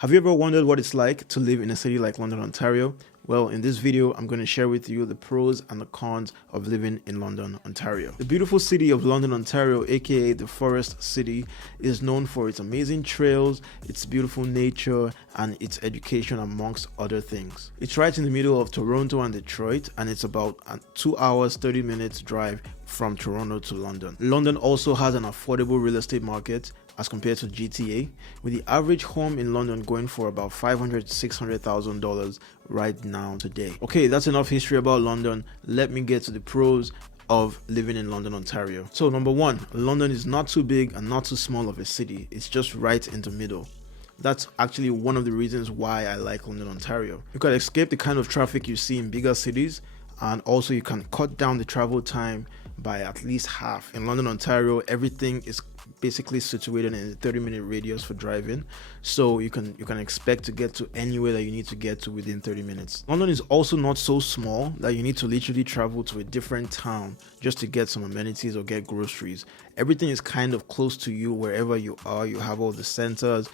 Have you ever wondered what it's like to live in a city like London, Ontario? Well, in this video, I'm going to share with you the pros and the cons of living in London, Ontario. The beautiful city of London, Ontario, aka the Forest City, is known for its amazing trails, its beautiful nature, and its education, amongst other things. It's right in the middle of Toronto and Detroit, and it's about a 2 hours, 30 minutes drive from Toronto to London. London also has an affordable real estate market as compared to GTA, with the average home in London going for about $500,000 to $600,000 right now today. Okay, that's enough history about London. Let me get to the pros of living in London, Ontario. So number one, London is not too big and not too small of a city. It's just right in the middle. That's actually one of the reasons why I like London, Ontario. You can escape the kind of traffic you see in bigger cities, and also you can cut down the travel time by at least half. In London, Ontario, everything is basically situated in a 30-minute radius for driving, so you can expect to get to anywhere that you need to get to within 30 minutes. London is also not so small that you need to literally travel to a different town just to get some amenities or get groceries. Everything is kind of close to you wherever you are. You have all the centers,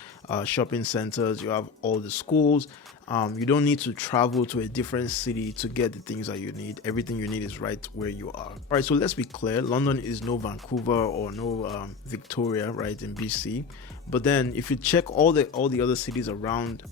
shopping centers, you have all the schools. You don't need to travel to a different city to get the things that you need. Everything you need is right where you are. All right, so let's be clear. London is no Vancouver or no Victoria, right, in BC. But then if you check all the other cities around,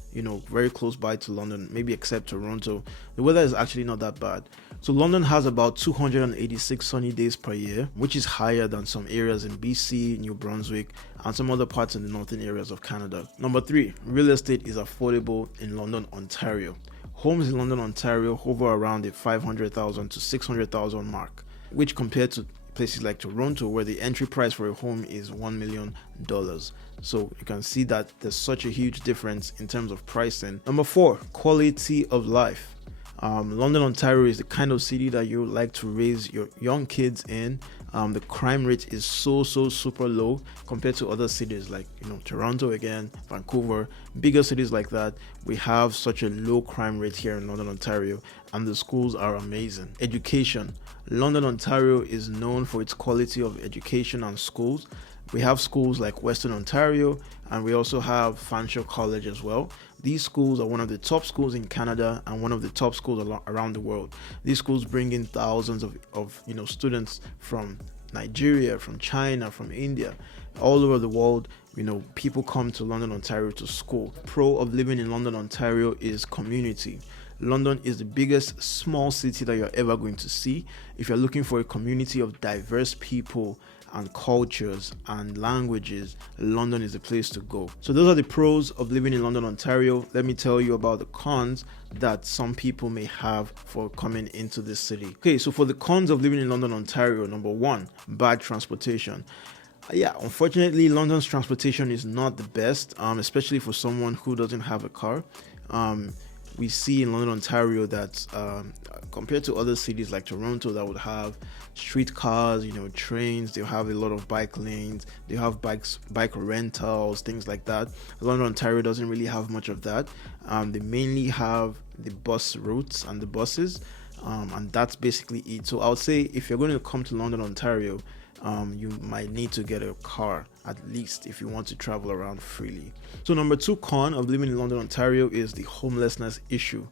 very close by to London, maybe except Toronto, the weather is actually not that bad. So London has about 286 sunny days per year, which is higher than some areas in BC, New Brunswick, and some other parts in the northern areas of Canada. Number three, real estate is affordable in London, Ontario. Homes in London, Ontario hover around the 500,000 to 600,000 mark, which compared to places like Toronto, where the entry price for a home is $1 million. So you can see that there's such a huge difference in terms of pricing. Number four, quality of life. London, Ontario is the kind of city that you like to raise your young kids in. The crime rate is so super low compared to other cities like Toronto, again, Vancouver, bigger cities like that. We have such a low crime rate here in London, Ontario, and the schools are amazing. Education. London, Ontario is known for its quality of education and schools. We have schools like Western Ontario, and we also have Fanshawe College as well. These schools are one of the top schools in Canada and one of the top schools around the world. These schools bring in thousands of students from Nigeria, from China, from India, all over the world. People come to London, Ontario to school. Pro of living in London, Ontario is community. London is the biggest small city that you're ever going to see. If you're looking for a community of diverse people and cultures and languages, London is the place to go. So those are the pros of living in London, Ontario. Let me tell you about the cons that some people may have for coming into this city. Okay, so for the cons of living in London, Ontario, number one, bad transportation. Yeah, unfortunately, London's transportation is not the best, especially for someone who doesn't have a car. We see in London, Ontario that compared to other cities like Toronto that would have street cars, trains, they'll have a lot of bike lanes, they have bike rentals, things like that. London, Ontario doesn't really have much of that. They mainly have the bus routes and the buses, and that's basically it. So I would say if you're going to come to London, Ontario, you might need to get a car, at least if you want to travel around freely. So number two con of living in London, Ontario is the homelessness issue.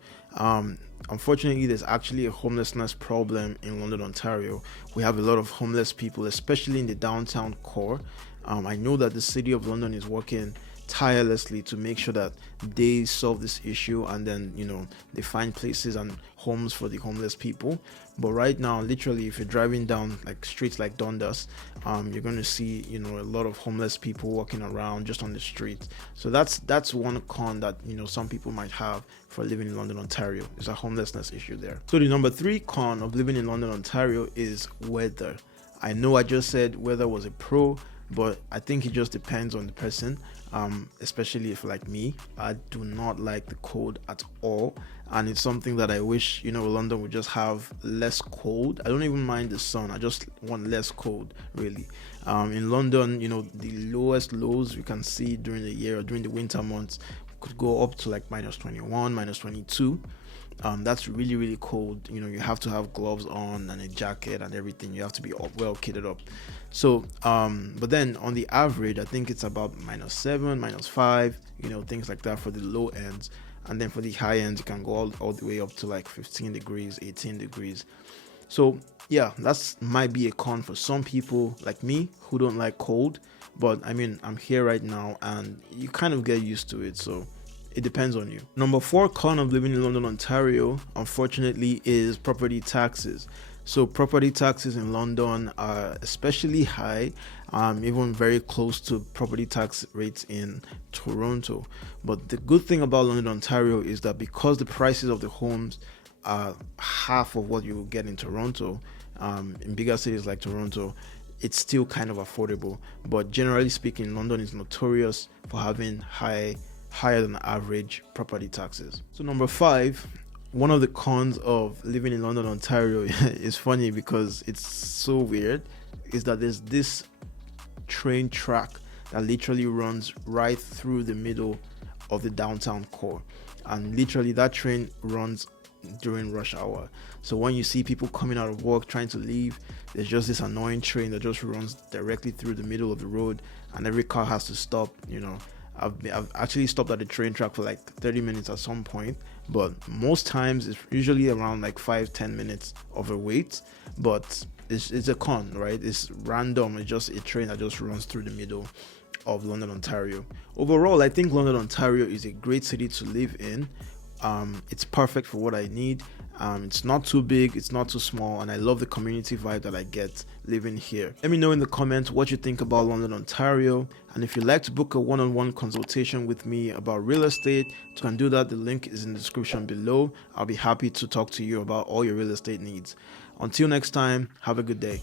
Unfortunately, there's actually a homelessness problem in London, Ontario. We have a lot of homeless people, especially in the downtown core. I know that the city of London is working tirelessly to make sure that they solve this issue, and then they find places and homes for the homeless people. But right now, literally, if you're driving down like streets like Dundas, you're going to see a lot of homeless people walking around just on the street. So that's one con that some people might have for living in London, Ontario. There's a homelessness issue there. So the number three con of living in London, Ontario is weather. I know I just said weather was a pro, but I think it just depends on the person, especially if, like me, I do not like the cold at all, and it's something that I wish London would just have less cold. I don't even mind the sun, I just want less cold, really. In London, the lowest lows you can see during the year or during the winter months could go up to like minus 21, minus 22. That's really, really cold. You know, you have to have gloves on and a jacket and everything. You have to be well kitted up. So but then on the average, I think it's about minus 7, minus 5, you know, things like that for the low ends. And then for the high ends, you can go all the way up to like 15 degrees, 18 degrees. So yeah, that's might be a con for some people like me who don't like cold. But I mean, I'm here right now and you kind of get used to it. So it depends on you. Number 4 con of living in London, Ontario, unfortunately, is property taxes. So property taxes in London are especially high, even very close to property tax rates in Toronto. But the good thing about London, Ontario is that because the prices of the homes are half of what you will get in Toronto, in bigger cities like Toronto, it's still kind of affordable. But generally speaking, London is notorious for having higher than average property taxes. So number 5, one of the cons of living in London, Ontario is funny because it's so weird, is that there's this train track that literally runs right through the middle of the downtown core, and literally that train runs during rush hour. So when you see people coming out of work trying to leave, there's just this annoying train that just runs directly through the middle of the road, and every car has to stop. You know, I've actually stopped at the train track for like 30 minutes at some point, but most times it's usually around like 5-10 minutes of a wait. But it's a con, right? It's random. It's just a train that just runs through the middle of London, Ontario. Overall, I think London, Ontario is a great city to live in. It's perfect for what I need. It's not too big, it's not too small, and I love the community vibe that I get living here. Let me know in the comments what you think about London, Ontario, and if you'd like to book a one-on-one consultation with me about real estate, you can do that. The link is in the description below. I'll be happy to talk to you about all your real estate needs. Until next time, have a good day.